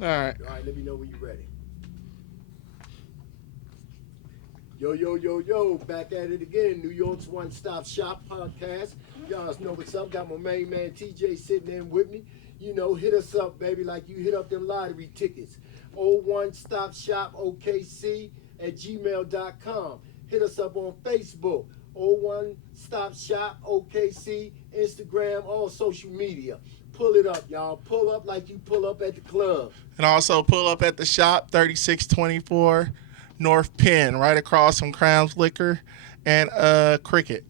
All right. All right, let me know when you're ready. Yo, yo, yo, yo, back at it again. New York's One Stop Shop podcast. Y'all know what's up. Got my main man TJ sitting in with me. You know, hit us up, baby, like you hit up them lottery tickets. Oh One Stop Shop OKC at gmail.com. Hit us up on Facebook. Oh One Stop Shop OKC, Instagram, all social media. Pull it up, y'all. Pull up like you pull up at the club. And also pull up at the shop, 3624 North Penn, right across from Crown's Liquor and Cricket.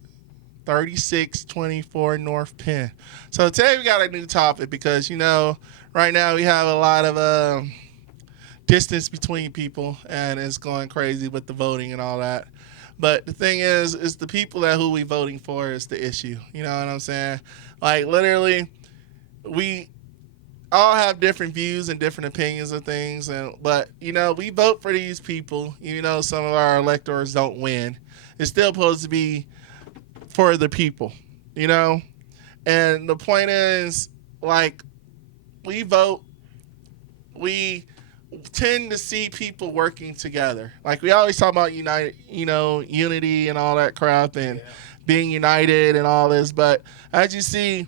3624 North Penn. So today we got a new topic because, right now we have a lot of distance between people and it's going crazy with the voting and all that. But the thing is the people that who we voting for is the issue. You know what I'm saying? Like literally, we all have different views and different opinions of things, but we vote for these people. Some of our electors don't win. It's still supposed to be for the people. You know, and the point is, like, we vote, we tend to see people working together. Like we always talk about unity and all that crap and Yeah. being united and all this, but as you see,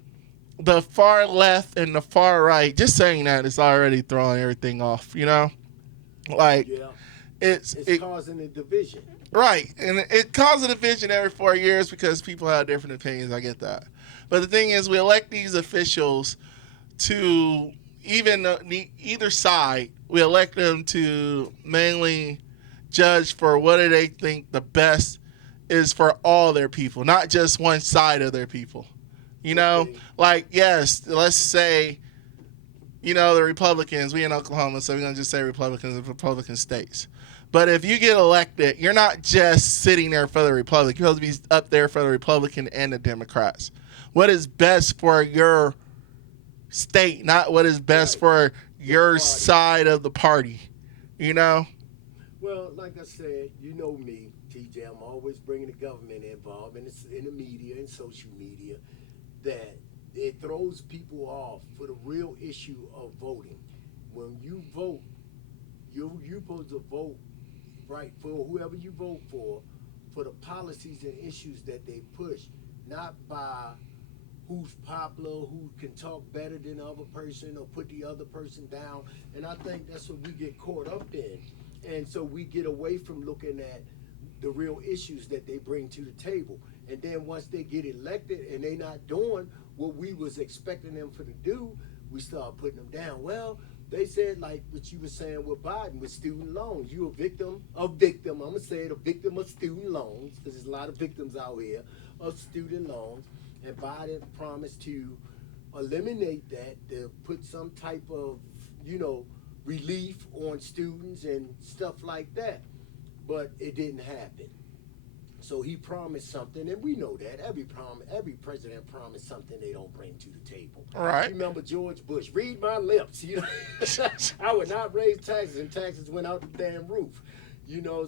the far left and the far right, just saying that is already throwing everything off. Like Yeah. it's It's it causing a division. right, and it causes a division every 4 years because people have different opinions. I get that, but the thing is, we elect these officials to even either side. We elect them to mainly judge for what do they think the best is for all their people, not just one side of their people. Okay. Like, yes, let's say, the Republicans, we in Oklahoma, so we're going to just say Republicans of Republican states. But if you get elected, you're not just sitting there for the Republic. You're supposed to be up there for the Republican and the Democrats. What is best for your state, not what is best Right. for The your party. side of the party, you know? Well, like I said, you know me, TJ. I'm always bringing the government involved in the media and social media. That it throws people off for the real issue of voting. When you vote, you supposed to vote right for whoever you vote for the policies and issues that they push, not by who's popular, who can talk better than the other person or put the other person down. And I think that's what we get caught up in. And so we get away from looking at the real issues that they bring to the table. And then once they get elected and they not doing what we was expecting them for to do, we start putting them down. Well, they said like what you were saying with Biden with student loans. You a victim. I'm gonna say it, a victim of student loans because there's a lot of victims out here of student loans. And Biden promised to eliminate that, to put some type of, relief on students and stuff like that. But it didn't happen. So he promised something, and we know that every president promised something they don't bring to the table. All right. You remember George Bush? Read my lips. I would not raise taxes, and taxes went out the damn roof.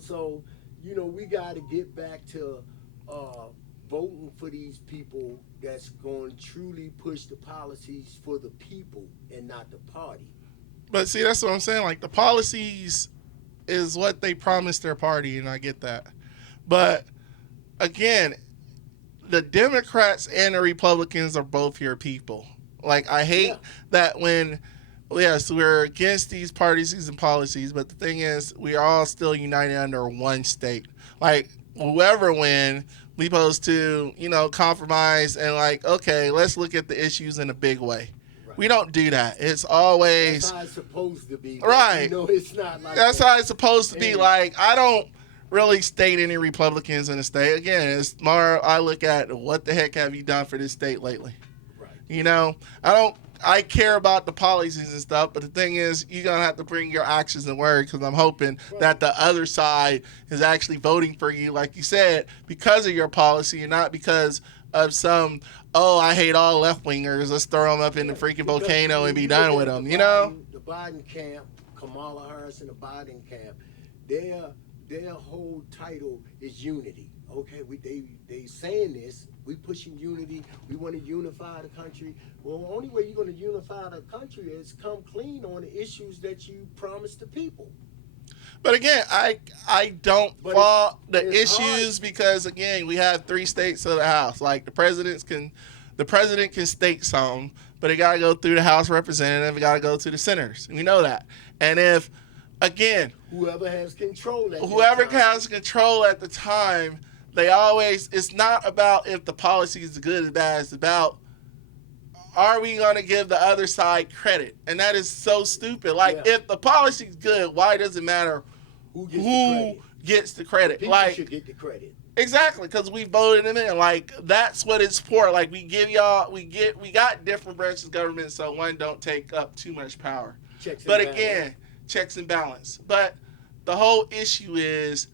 So we got to get back to uh, voting for these people that's going to truly push the policies for the people and not the party. But see, that's what I'm saying. Like, the policies is what they promised their party, and I get that. But again, the Democrats and the Republicans are both your people. Like, I hate Yeah, that when, yes, we're against these parties and policies, but the thing is, we are all still united under one state. Like, whoever win, we supposed to, compromise and, like, okay, let's look at the issues in a big way. We right. don't do that. It's That's always how it's supposed to be, but right. it's not like That's that. how it's supposed to be. And Like, I don't really state any Republicans in the state. Again, it's more I look at what the heck have you done for this state lately. right, I don't. I care about the policies and stuff, but the thing is, you're gonna have to bring your actions and words because I'm hoping right. that the other side is actually voting for you, like you said, because of your policy and not because of some. Oh, I hate all left wingers. Let's throw them up in the Yeah, freaking because volcano and when be you look done with at them. You know? The Biden camp, Kamala Harris and the Biden camp, their their whole title is unity. Okay, they saying this, We pushing unity. We want to unify the country. Well, the only way you're going to unify the country is come clean on the issues that you promised the people. But again, I don't But fault the it's issues hard. because again, we have 3 states of the House. Like the president can state something, but it got to go through the House representative. It got to go to the senators. We know that. And if again, Whoever has control at whoever that time, has control at the time, they always, it's not about if the policy is good or bad. It's about, are we going to give the other side credit? And that is so stupid. Like, Yeah. if the policy's good, why does it matter who gets the who credit? gets the credit? People Like, should get the credit. exactly, because we voted them in. Like, that's what it's for. Like, we give y'all, we got different branches of government, so one don't take up too much power. Checks and But balances. again, checks and balance. But the whole issue is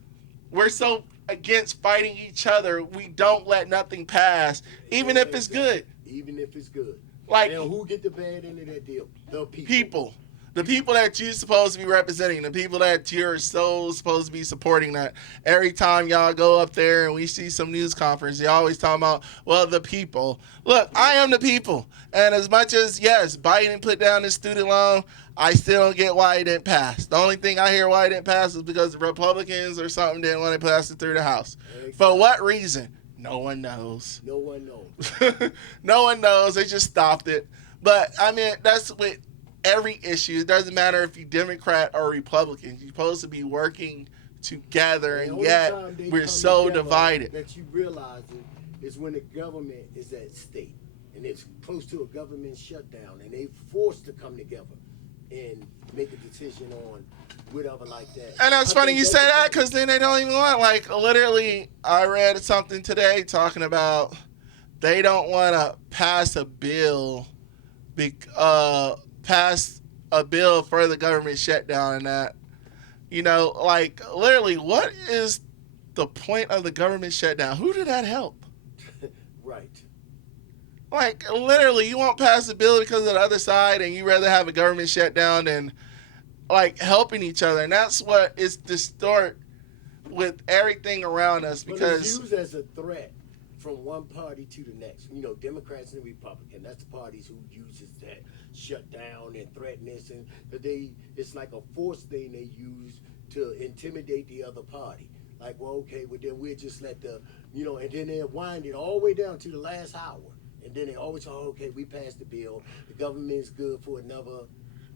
we're so against fighting each other, we don't let nothing pass, even if it's good. Even if it's good. Like, Now, who get the bad end of that deal? The people. people. The people that you're supposed to be representing, the people that you're so supposed to be supporting. That every time y'all go up there and we see some news conference, you always talking about, well, the people. Look, I am the people. And as much as, yes, Biden put down his student loan, I still don't get why it didn't pass. The only thing I hear why it didn't pass is because the Republicans or something didn't want to pass it through the House. Exactly. For what reason? No one knows. No one knows. No one knows. They just stopped it. But, I mean, that's with every issue. It doesn't matter if you're Democrat or Republican. You're supposed to be working together, and yet we're so divided. That you realize it is when the government is at stake and it's close to a government shutdown and they forced to come together and make a decision on whatever like that. And it's funny you say that because then they don't even want, like, literally, I read something today talking about they don't want to pass a bill, pass a bill for the government shutdown and that. You know, like, literally, what is the point of the government shutdown? Who did that help? Right. Like, literally, you won't pass a bill because of the other side and you rather have a government shutdown than, like, helping each other. And that's what is distort with everything around us But because... it's used as a threat from one party to the next. You know, Democrats and Republicans, that's the parties who uses that shut down and threaten this. And it's like a force thing they use to intimidate the other party. Like, well, okay, well, then we'll just let and then they'll wind it all the way down to the last hour. And then they always say, oh, okay, we passed the bill. The government's good for another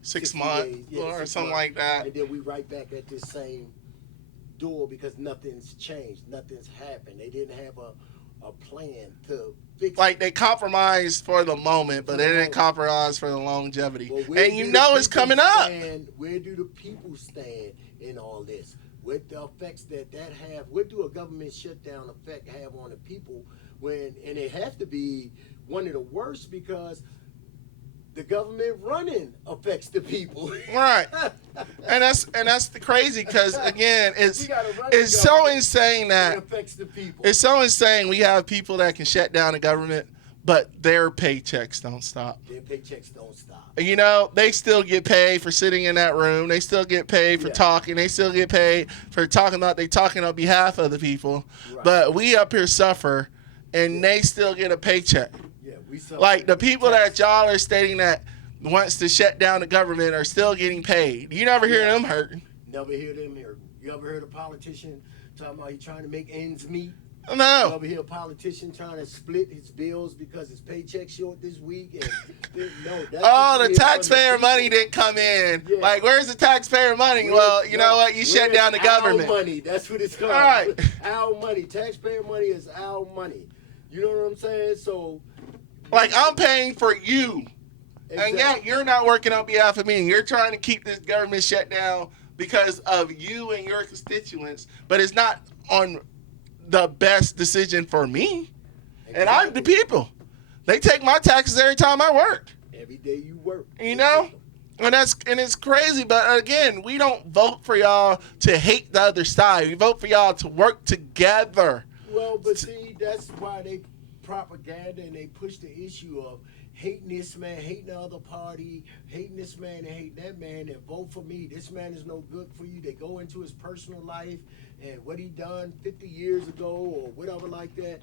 6 months or 6 something months. like that. And then we right back at this same door because nothing's changed. Nothing's happened. They didn't have a plan to fix Like, they compromised for the moment, but they didn't compromise for the longevity. Well, where and you do know the it's people coming up. Where do the people stand in all this? What the effects that have? What do a government shutdown effect have on the people? And it have to be one of the worst because the government running affects the people. Right. And that's the crazy because, again, We it's gotta run it's the so government. insane It that affects the people. it's so insane we have people that can shut down the government, but their paychecks don't stop. Their paychecks don't stop. You know, they still get paid for sitting in that room. They still get paid for Yeah. talking. They still get paid for talking on behalf of the people. Right. But we up here suffer, and they still get a paycheck. Yeah, we suffer. Like, the people that y'all are stating that wants to shut down the government are still getting paid. You never hear them hurting. Never hear them here. You ever heard a politician talking about he trying to make ends meet? You No. ever hear a politician trying to split his bills because his paycheck's short this week? And no, that's Oh, what the it is for taxpayer people. money didn't come in. Yeah. Like, where's the taxpayer money? Well, you know what? You shut Where's down the government. Our money. That's what it's called. All right. Our money. Taxpayer money is our money. You know what I'm saying? So, Like, I'm paying for you. And exactly. yet you're not working on behalf of me. You're trying to keep this government shut down because of you and your constituents, but it's not on the best decision for me. And I'm the people. They take my taxes every time I work. Every day you work. You know? And it's crazy, but again, we don't vote for y'all to hate the other side. We vote for y'all to work together. Well, but see, that's why they propaganda and they push the issue of hating this man, hating the other party, hating this man and hating that man, and vote for me. This man is no good for you. They go into his personal life and what he done 50 years ago or whatever like that.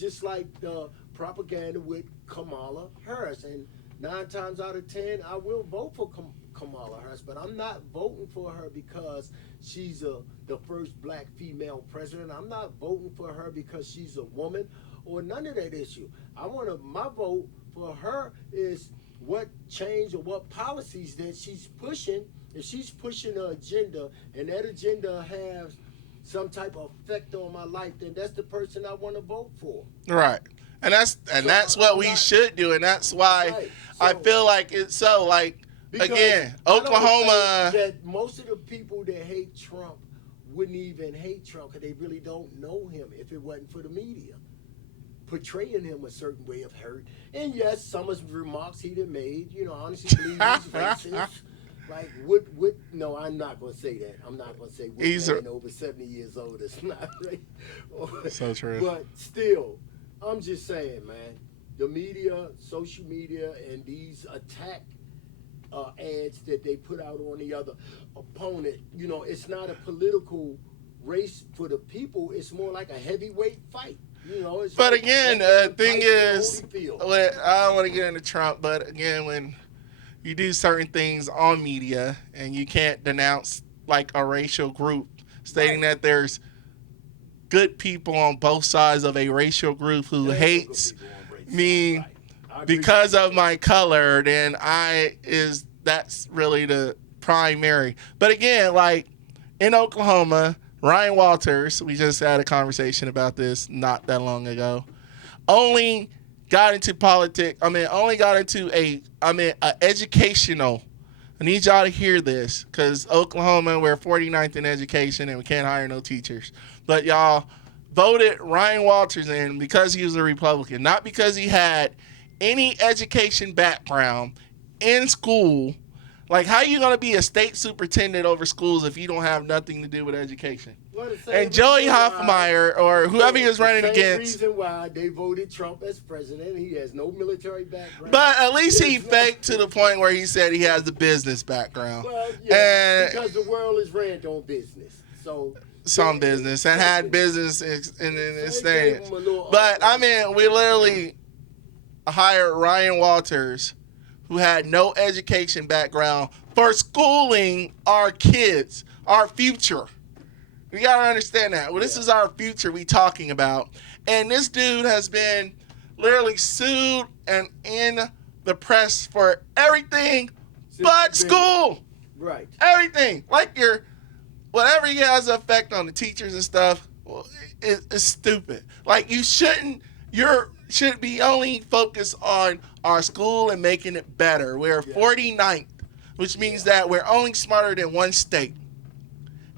just like the propaganda with Kamala Harris. And 9 times out of 10, I will vote for Kamala Harris, but I'm not voting for her because she's the first black female president. I'm not voting for her because she's a woman or none of that issue. My vote for her is what change or what policies that she's pushing. If she's pushing an agenda and that agenda has some type of effect on my life, then that's the person I want to vote for. Right. And that's what we should do, and that's why I feel like it's so like again, Oklahoma. That most of the people that hate Trump wouldn't even hate Trump because they really don't know him if it wasn't for the media portraying him a certain way of hurt. And yes, some of his remarks he done made, I honestly believe he's racist. Like, no, I'm not going to say that. I'm not going to say he's over 70 years old. It's not right. So true. But still, I'm just saying, man, the media, social media, and these attack ads that they put out on the other opponent, it's not a political race for the people. It's more like a heavyweight fight. But again, the thing is, I don't want to get into Trump, but again, when you do certain things on media and you can't denounce like a racial group, stating that there's good people on both sides of a racial group who hates me because of my color, then that's really the primary. But again, like in Oklahoma, Ryan Walters, we just had a conversation about this not that long ago, only got into politics. Only got into a educational. I need y'all to hear this because Oklahoma, we're 49th in education and we can't hire no teachers. But y'all voted Ryan Walters in because he was a Republican, not because he had any education background in school. Like, how are you going to be a state superintendent over schools if you don't have nothing to do with education? And Joey Hoffmeyer, or whoever he was running against. The reason why they voted Trump as president, he has no military background. But at least he faked to the point where he said he has the business background. Well, yeah, because the world is ran on business. So some business and had business in his stance. But, we literally hired Ryan Walters, who had no education background, for schooling our kids, our future. We got to understand that. Well, this is our future we talking about. And this dude has been literally sued and in the press for everything but school. Right. Everything. Like whatever he has an effect on the teachers and stuff, it's stupid. Like you should be only focused on our school and making it better. We're 49th, which means that we're only smarter than one state.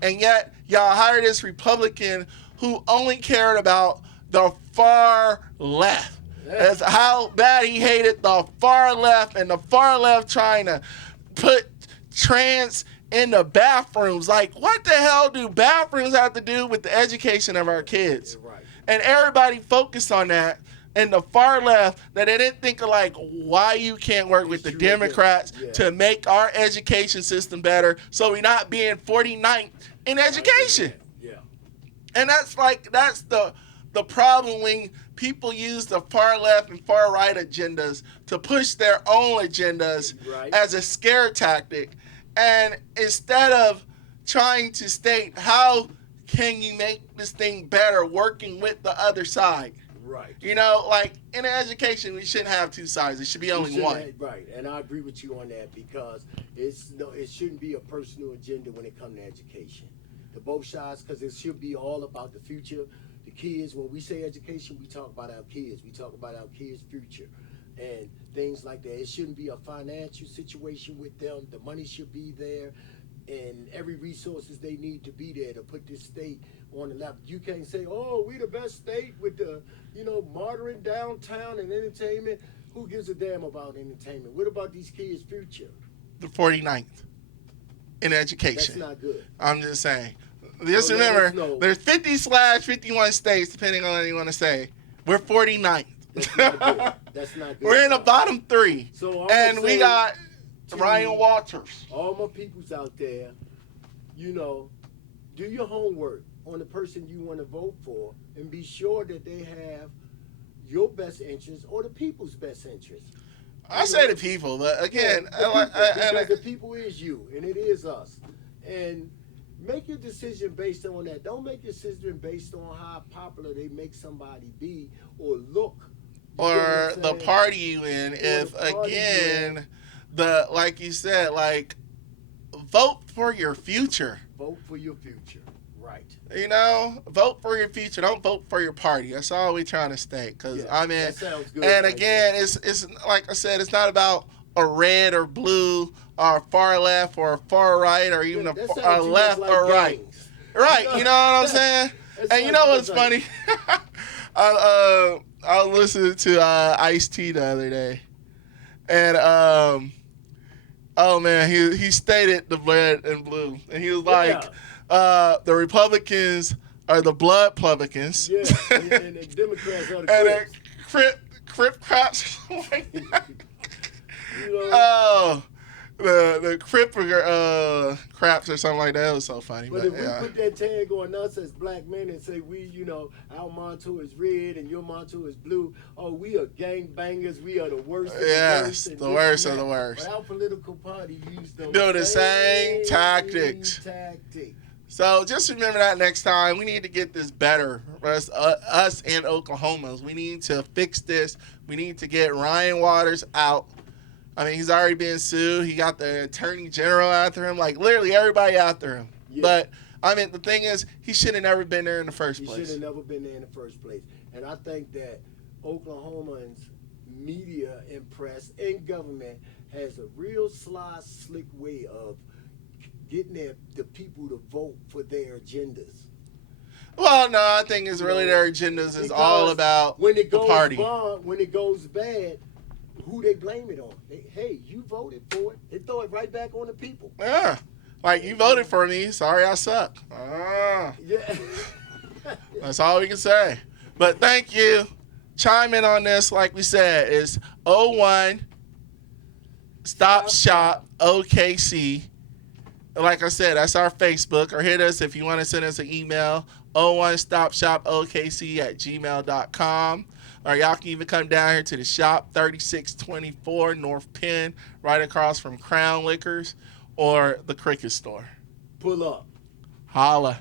And yet, y'all hired this Republican who only cared about the far left. That's how bad he hated the far left, and the far left trying to put trans in the bathrooms. Like, what the hell do bathrooms have to do with the education of our kids? Right. And everybody focused on that. And the far left, that they didn't think of like why you can't work with the Democrats to make our education system better, so we're not being 49th in education. Yeah. And that's the problem when people use the far left and far right agendas to push their own agendas as a scare tactic. And instead of trying to state how can you make this thing better working with the other side. Right. Like in education, we shouldn't have two sides. It should be only one. Right. And I agree with you on that because it shouldn't be a personal agenda when it comes to education. The both sides, because it should be all about the future. The kids, when we say education, we talk about our kids. We talk about our kids' future and things like that. It shouldn't be a financial situation with them. The money should be there and every resources they need to be there to put this state on the left. You can't say, oh, we the best state with the, modern downtown and entertainment. Who gives a damn about entertainment? What about these kids' future? The 49th in education. That's not good. I'm just saying. Just remember, there's 50/51 states, depending on what you want to say. We're 49th. That's not good. That's not good. We're in the bottom three. And we got Ryan Walters. All my peoples out there, do your homework on the person you want to vote for and be sure that they have your best interest or the people's best interest. I say the people, but again, because the people is you and it is us. And make your decision based on that. Don't make your decision based on how popular they make somebody be or look. or the party you in. If again, the like you said, like vote for your future. Vote for your future. Right. You know, vote for your future. Don't vote for your party. That's all we trying to state. Because I mean, that sounds good. and right again, there. it's like I said, it's not about a red or blue or far left or far right or even That a sounds far too much left like or right. gangs. Right. You know what I'm saying? That And you sounds know too what's much funny? I was listening to Ice-T the other day, and oh man, he stated the red and blue, and he was like, the Republicans are the blood publicans, Yeah, and the Democrats are the and Crips. Crip Craps like that. You know? Oh, the Crip Craps or something like that. It was so funny. But But if we put that tag on us as black men and say our motto is red and your motto is blue, oh, we are gang bangers, we are the worst. Yes, the worst of the worst. But our political party used those Do the same tactics. So just remember that next time. We need to get this better. Us and Oklahomans. We need to fix this. We need to get Ryan Waters out. I mean, he's already been sued. He got the attorney general after him. Like, literally everybody after him. Yeah. But, I mean, the thing is, he should have never been there in the first place. He should have never been there in the first place. And I think that Oklahomans, media and press and government has a real sly, slick way of getting the people to vote for their agendas. Well, no, I think it's really their agendas is all about when it goes the party. When it goes bad, who they blame it on? Hey, you voted for it. They throw it right back on the people. Yeah. Like, you voted for me. Sorry I suck. Ah. Yeah. That's all we can say. But thank you. Chime in on this, like we said, is 01 Stop Shop OKC. Like I said, that's our Facebook. Or hit us if you want to send us an email, 01stopshopokc@gmail.com. Or y'all can even come down here to the shop, 3624 North Penn, right across from Crown Liquors or the Cricket Store. Pull up. Holla.